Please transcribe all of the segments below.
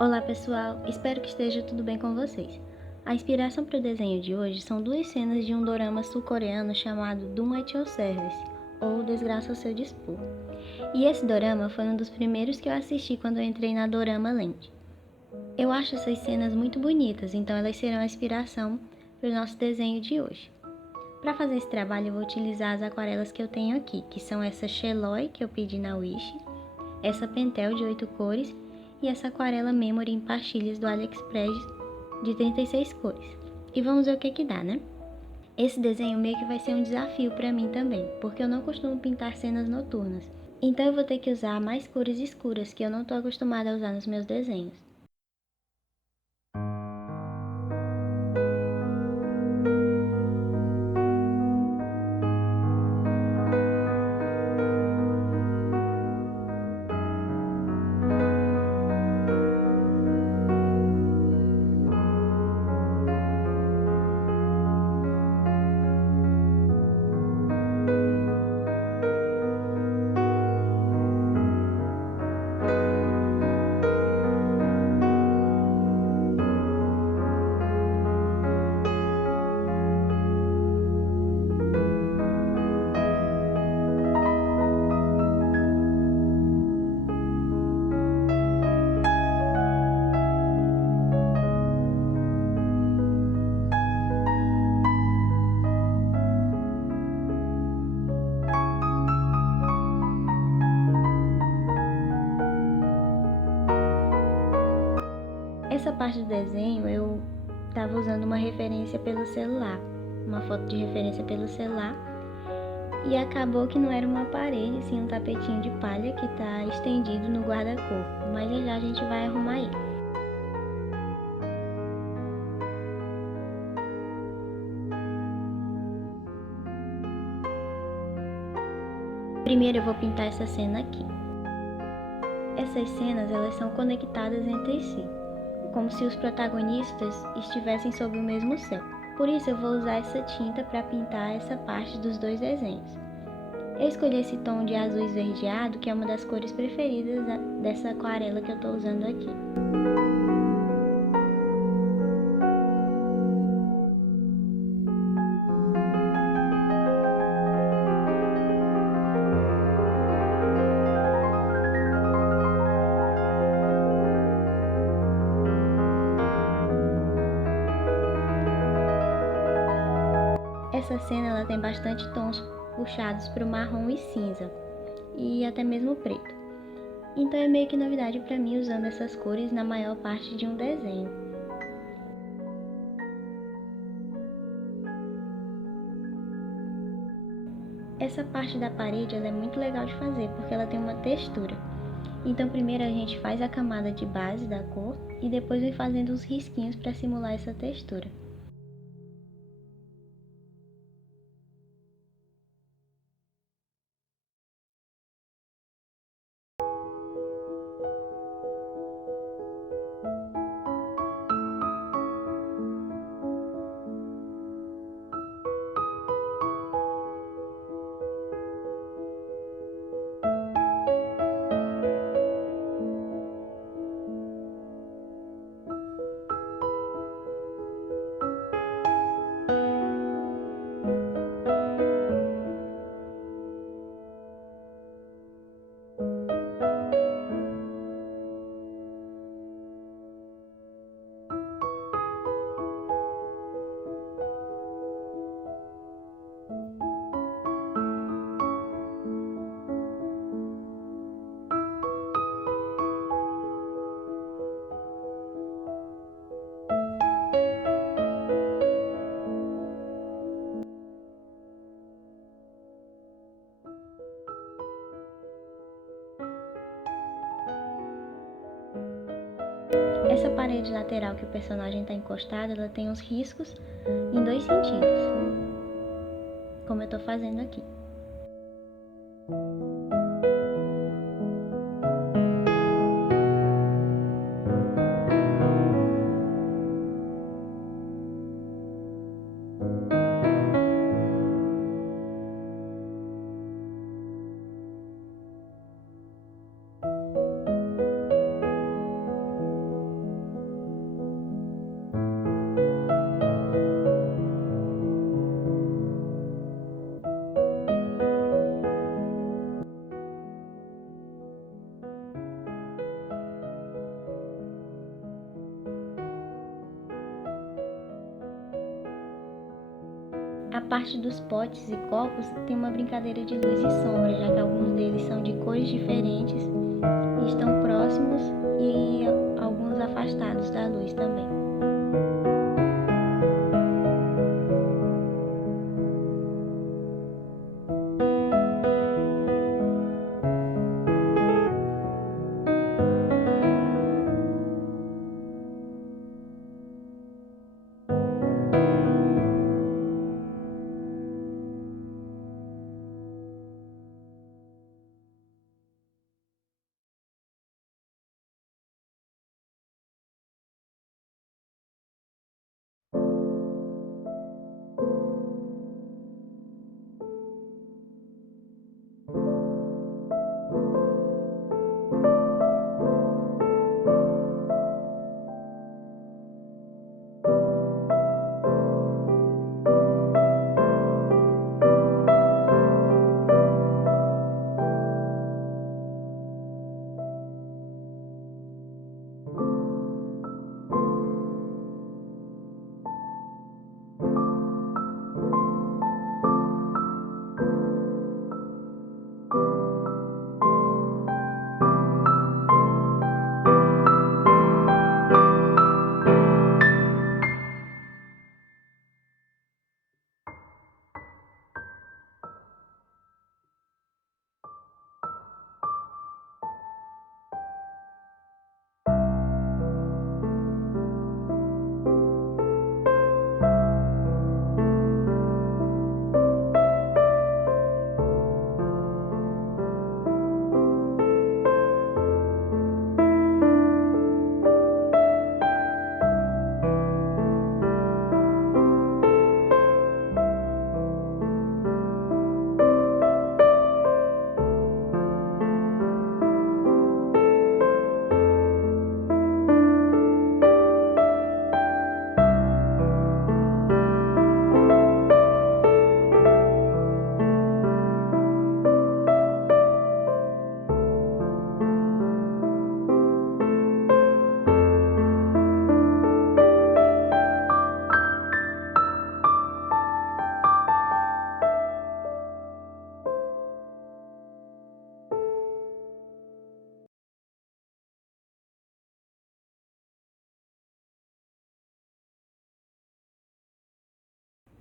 Olá pessoal, espero que esteja tudo bem com vocês. A inspiração para o desenho de hoje são duas cenas de um dorama sul-coreano chamado Doom at Your Service, ou Desgraça ao Seu Dispor. E esse dorama foi um dos primeiros que eu assisti quando eu entrei na Dorama Land. Eu acho essas cenas muito bonitas, então elas serão a inspiração para o nosso desenho de hoje. Para fazer esse trabalho eu vou utilizar as aquarelas que eu tenho aqui, que são essa Sheloy que eu pedi na Wish, essa Pentel de 8 cores e essa aquarela Memory em pastilhas do AliExpress de 36 cores. E vamos ver o que dá, né? Esse desenho meio que vai ser um desafio para mim também, porque eu não costumo pintar cenas noturnas. Então eu vou ter que usar mais cores escuras que eu não estou acostumada a usar nos meus desenhos. Essa parte do desenho eu estava usando uma referência pelo celular, uma foto de referência pelo celular, e acabou que não era uma parede, sim um tapetinho de palha que está estendido no guarda-corpo, mas já a gente vai arrumar ele. Primeiro eu vou pintar essa cena aqui. Essas cenas elas são conectadas entre si, como se os protagonistas estivessem sob o mesmo céu. Por isso eu vou usar essa tinta para pintar essa parte dos dois desenhos. Eu escolhi esse tom de azul esverdeado, que é uma das cores preferidas dessa aquarela que eu estou usando aqui. Essa cena ela tem bastante tons puxados para o marrom e cinza, e até mesmo preto. Então é meio que novidade para mim usando essas cores na maior parte de um desenho. Essa parte da parede ela é muito legal de fazer porque ela tem uma textura. Então primeiro a gente faz a camada de base da cor e depois vem fazendo os risquinhos para simular essa textura. Essa parede lateral que o personagem está encostado, ela tem uns riscos em dois sentidos, como eu estou fazendo aqui. parte dos potes e copos tem uma brincadeira de luz e sombra, já que alguns deles são de cores diferentes e estão próximos e alguns afastados da luz também.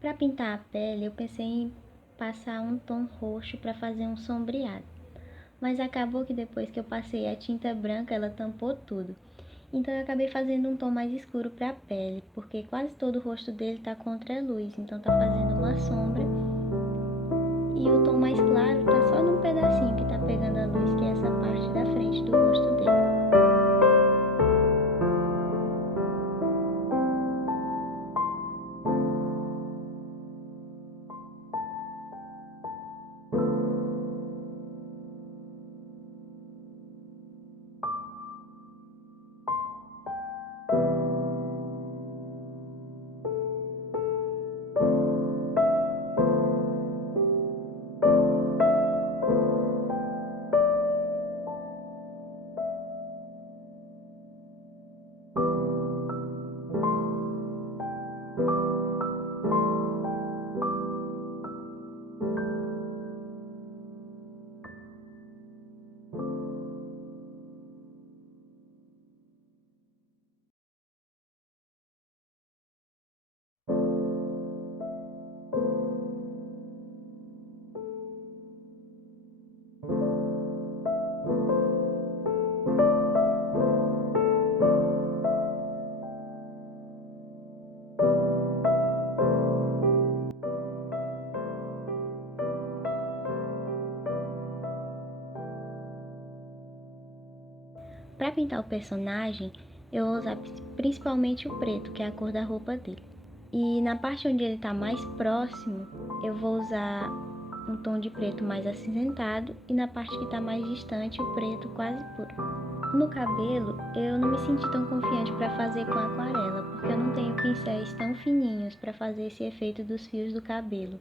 Para pintar a pele, eu pensei em passar um tom roxo para fazer um sombreado, mas acabou que depois que eu passei a tinta branca, ela tampou tudo. Então eu acabei fazendo um tom mais escuro para a pele, porque quase todo o rosto dele está contra a luz, então tá fazendo uma sombra. E o tom mais claro tá só num pedacinho que tá pegando a luz, que é essa parte da frente do rosto dele. Para pintar o personagem, eu vou usar principalmente o preto, que é a cor da roupa dele. E na parte onde ele está mais próximo, eu vou usar um tom de preto mais acinzentado e na parte que está mais distante, o preto quase puro. No cabelo, eu não me senti tão confiante para fazer com aquarela, porque eu não tenho pincéis tão fininhos para fazer esse efeito dos fios do cabelo.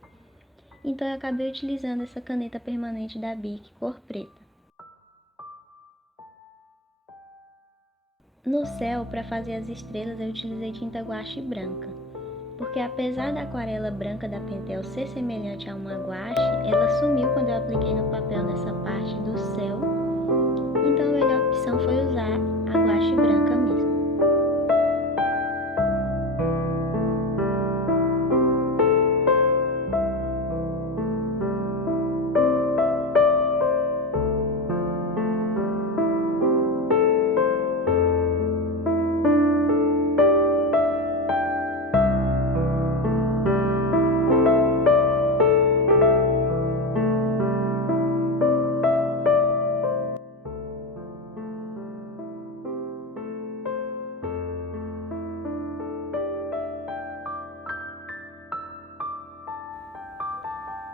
Então eu acabei utilizando essa caneta permanente da Bic cor preta. No céu, para fazer as estrelas, eu utilizei tinta guache branca, porque apesar da aquarela branca da Pentel ser semelhante a uma guache, ela sumiu quando eu apliquei no papel nessa parte do céu, então a melhor opção foi usar a guache branca mesmo.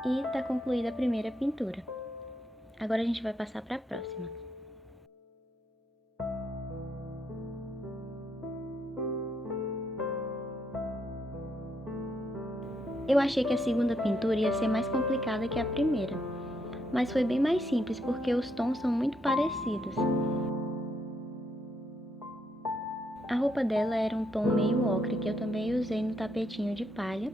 E está concluída a primeira pintura. Agora a gente vai passar para a próxima. Eu achei que a segunda pintura ia ser mais complicada que a primeira, mas foi bem mais simples porque os tons são muito parecidos. A roupa dela era um tom meio ocre que eu também usei no tapetinho de palha.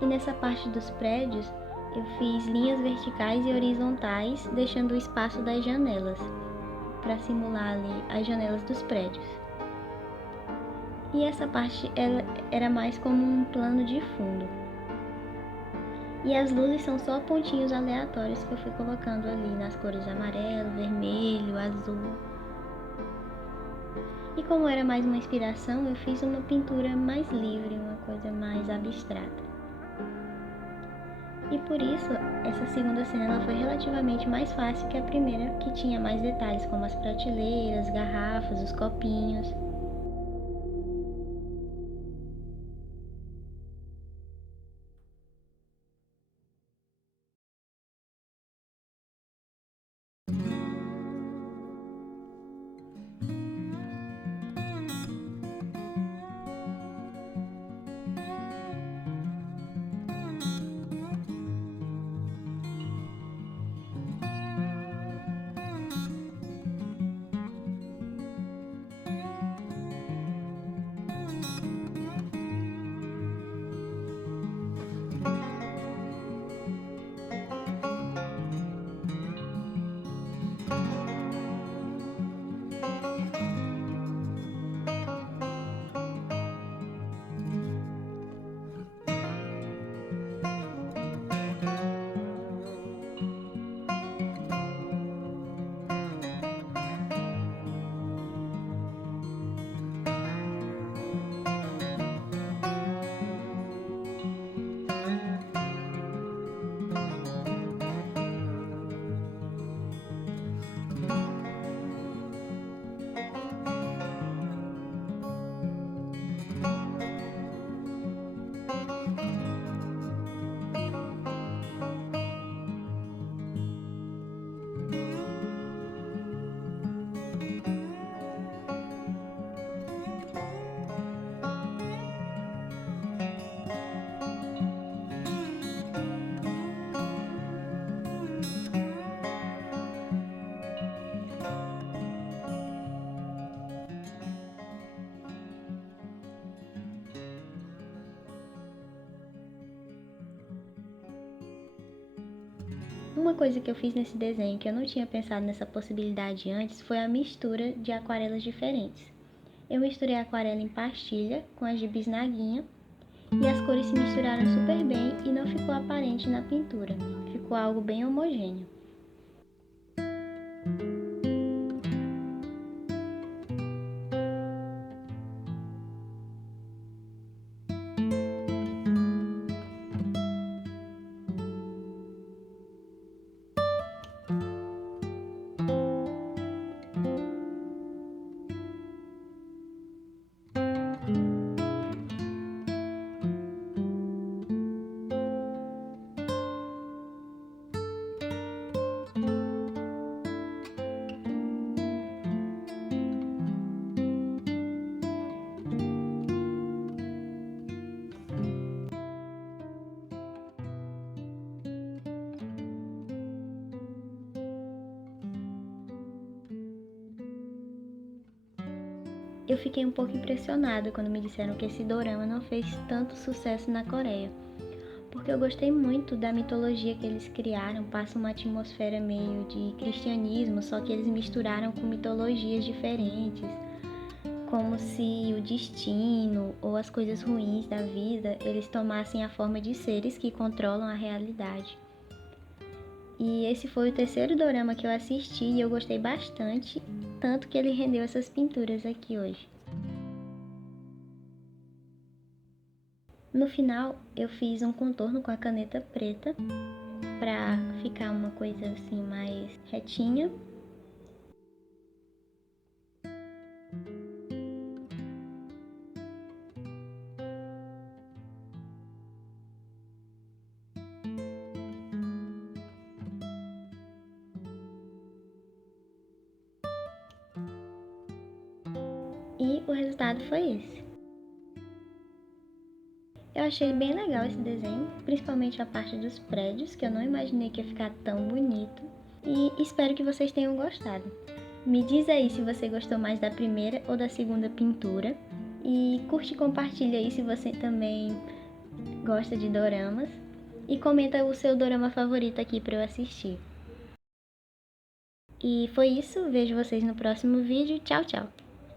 E nessa parte dos prédios, eu fiz linhas verticais e horizontais, deixando o espaço das janelas, para simular ali as janelas dos prédios. E essa parte ela era mais como um plano de fundo. E as luzes são só pontinhos aleatórios que eu fui colocando ali nas cores amarelo, vermelho, azul. E como era mais uma inspiração, eu fiz uma pintura mais livre, uma coisa mais abstrata. E por isso, essa segunda cena ela foi relativamente mais fácil que a primeira, que tinha mais detalhes como as prateleiras, garrafas, os copinhos. Uma coisa que eu fiz nesse desenho, que eu não tinha pensado nessa possibilidade antes, foi a mistura de aquarelas diferentes. Eu misturei a aquarela em pastilha com as de bisnaguinha e as cores se misturaram super bem e não ficou aparente na pintura. Ficou algo bem homogêneo. Eu fiquei um pouco impressionada quando me disseram que esse dorama não fez tanto sucesso na Coreia, porque eu gostei muito da mitologia que eles criaram, passa uma atmosfera meio de cristianismo, só que eles misturaram com mitologias diferentes, como se o destino ou as coisas ruins da vida, eles tomassem a forma de seres que controlam a realidade. E esse foi o terceiro dorama que eu assisti e eu gostei bastante, tanto que ele rendeu essas pinturas aqui hoje. No final, eu fiz um contorno com a caneta preta pra ficar uma coisa assim mais retinha. E o resultado foi esse. Eu achei bem legal esse desenho, principalmente a parte dos prédios, que eu não imaginei que ia ficar tão bonito. E espero que vocês tenham gostado. Me diz aí se você gostou mais da primeira ou da segunda pintura. E curte e compartilha aí se você também gosta de doramas. E comenta o seu dorama favorito aqui para eu assistir. E foi isso, vejo vocês no próximo vídeo. Tchau, tchau!